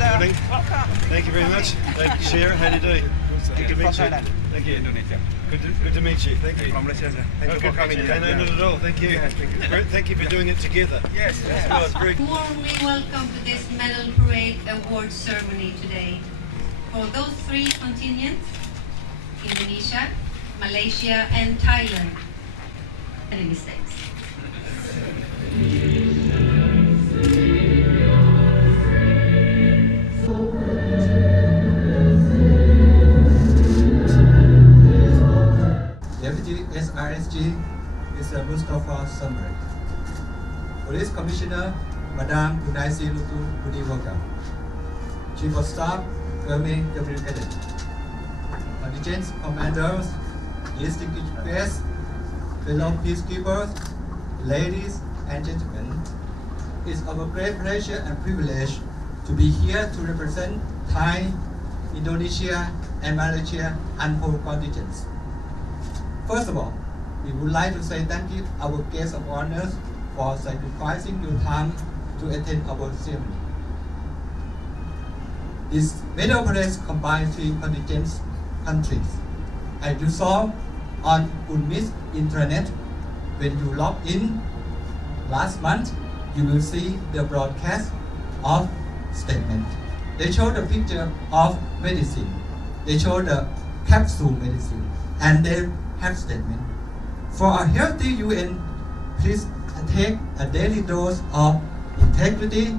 Rwanda. Morning. Welcome. Thank you very much. Thank you, Shira. How do you do? Good to meet you. Thailand. Thank you. Indonesia. Good to meet you. Thank you. From Malaysia. Thank you Good for coming. to meet you. No, not at all. Thank you. Yes, thank you. Thank you for doing it together. Yes. Well, it's very Warmly welcome to this Medal Parade award ceremony today for those three contingents, Indonesia, Malaysia, and Thailand. Any mistakes? Deputy SRSG Mr. Mustafa Samre. Police Commissioner Madame Gunaisi Lutu Budiwaka. Chief of Staff Kerme Gabriel Cadet. Contingent Commanders, distinguished guests, fellow peacekeepers, ladies and gentlemen, it's our great pleasure and privilege to be here to represent Thai, Indonesia, and Malaysia UNPOL contingents. First of all, we would like to say thank you to our guests of honor for sacrificing your time to attend our ceremony. This medal parade combines three contingents countries. As you saw on UNMISS intranet, when you log in last month, you will see the broadcast of statement. They show the picture of medicine. They show the capsule medicine, and they have statement. For a healthy UN, please take a daily dose of integrity,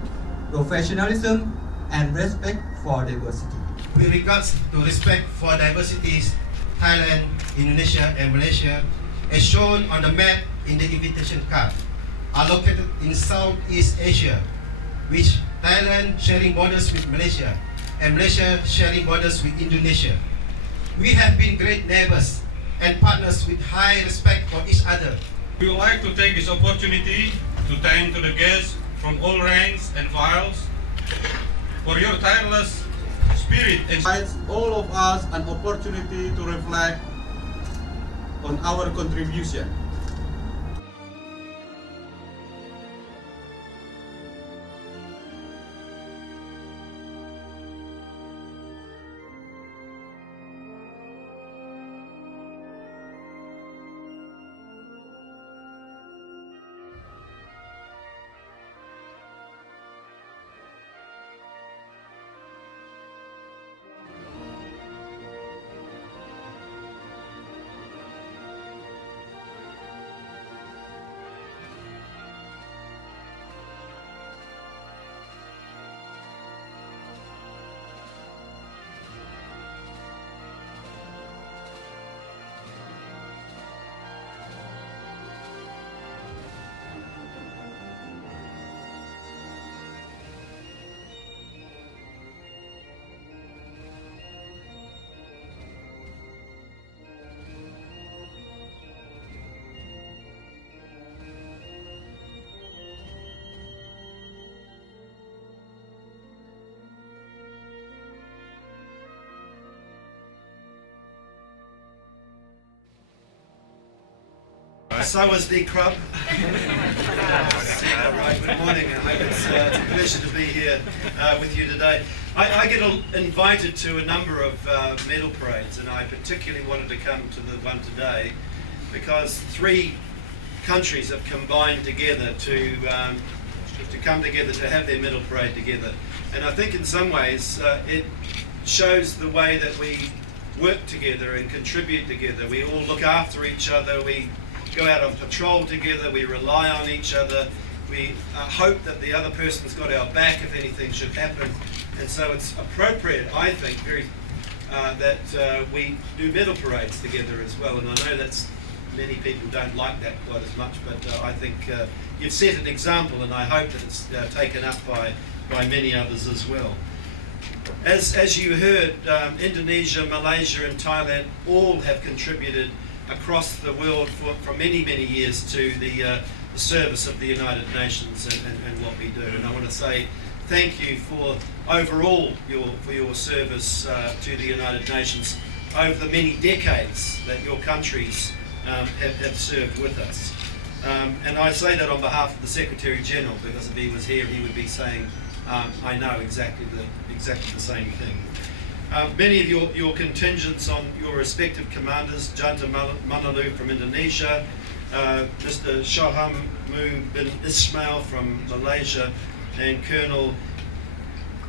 professionalism, and respect for diversity. With regards to respect for diversities, Thailand, Indonesia, and Malaysia, as shown on the map in the invitation card, are located in Southeast Asia, which Thailand sharing borders with Malaysia, and Malaysia sharing borders with Indonesia. We have been great neighbors and partners with high respect for each other. We would like to take this opportunity to thank to the guests from all ranks and files for your tireless spirit and provides all of us an opportunity to reflect on our contribution. So was the crub. Right, good morning. It's a pleasure to be here with you today. I get invited to a number of medal parades, and I particularly wanted to come to the one today because three countries have combined together to come together to have their medal parade together. And I think in some ways it shows the way that we work together and contribute together. We all look after each other. We go out on patrol together, we rely on each other, we hope that the other person's got our back if anything should happen, and so it's appropriate, I think, that we do medal parades together as well. And I know that many people don't like that quite as much, but I think you've set an example, and I hope that it's taken up by many others as well. As you heard, Indonesia, Malaysia and Thailand all have contributed across the world for many, many years to the service of the United Nations and what we do. And I want to say thank you for overall your service to the United Nations over the many decades that your countries have served with us. And I say that on behalf of the Secretary General, because if he was here he would be saying I know exactly the same thing. Many of your contingents on your respective commanders, Junta Manalu from Indonesia, Mr. Shoham Mu bin Ismail from Malaysia, and Colonel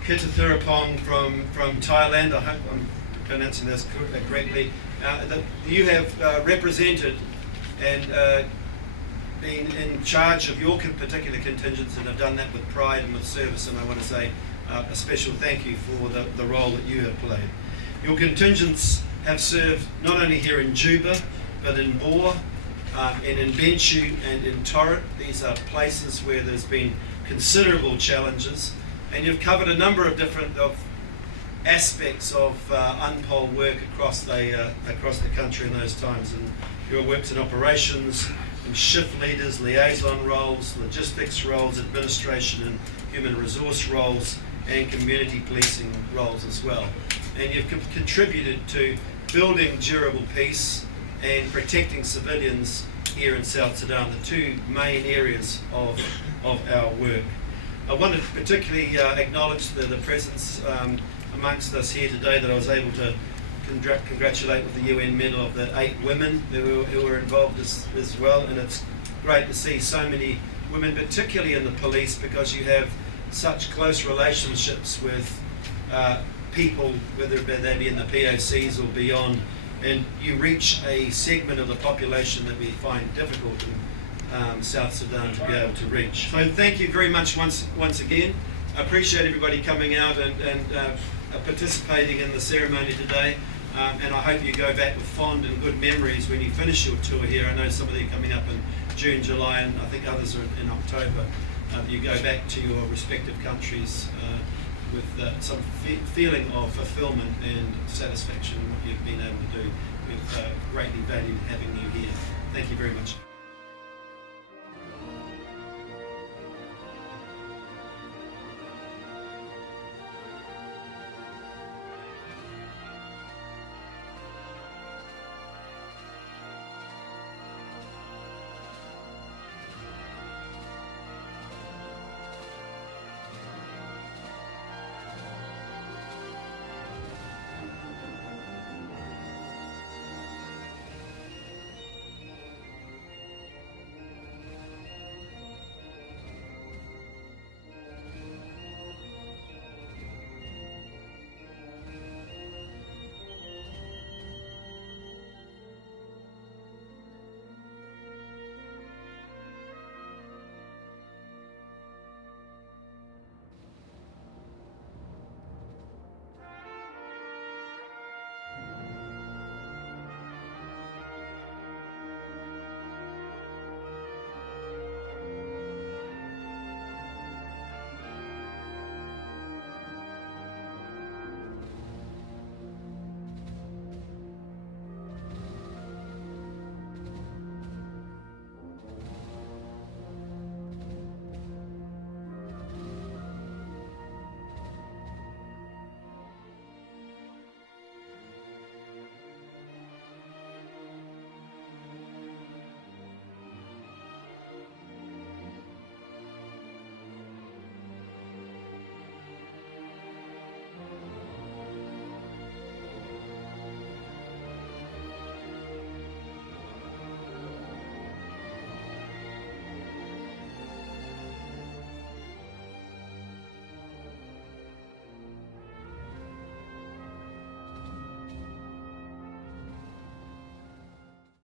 Kitathirapong from Thailand. I hope I'm pronouncing this correctly. You have represented and been in charge of your particular contingents and have done that with pride and with service, and I want to say a special thank you for the role that you have played. Your contingents have served not only here in Juba, but in Bor, and in Bentiu and in Torrent. These are places where there's been considerable challenges, and you've covered a number of different aspects of UNPOL work across the country in those times. And your works in operations, and shift leaders, liaison roles, logistics roles, administration and human resource roles, and community policing roles as well. And you've contributed to building durable peace and protecting civilians here in South Sudan, the two main areas of our work. I want to particularly acknowledge the presence amongst us here today that I was able to congratulate with the UN medal of the 8 women who were involved as well, and it's great to see so many women, particularly in the police, because you have such close relationships with people, whether they be in the POCs or beyond, and you reach a segment of the population that we find difficult in South Sudan to be able to reach. So thank you very much once again. I appreciate everybody coming out and participating in the ceremony today, and I hope you go back with fond and good memories when you finish your tour here. I know some of you are coming up in June, July, and I think others are in October. You go back to your respective countries with some feeling of fulfillment and satisfaction in what you've been able to do. We've greatly valued having you here. Thank you very much.